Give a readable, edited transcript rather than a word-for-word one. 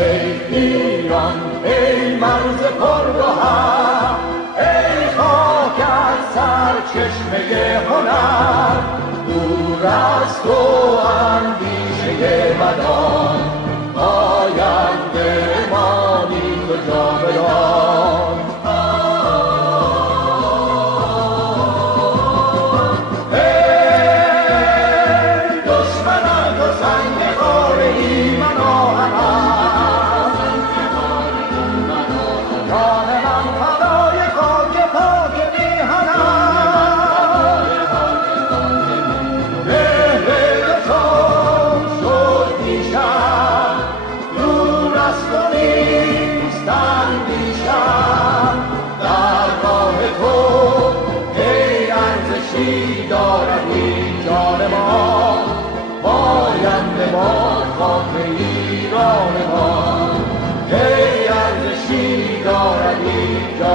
ای ایران ای مرز پرگوهر، ای خاک از سرچشمه هنر، دور از تو اندیشه بدان، آینده مانی تو جاودان. ای دشمنان تو سنگ خاره ایمان و همان، جان من فدای خاک پاک میهنم. مهر تو شد دیشب، دور از تو نیست اندیشم، در راه تو ای ارزشی دارد این جان ما، پاینده ما خاک ایران ما، ای ارزشی دارد این جان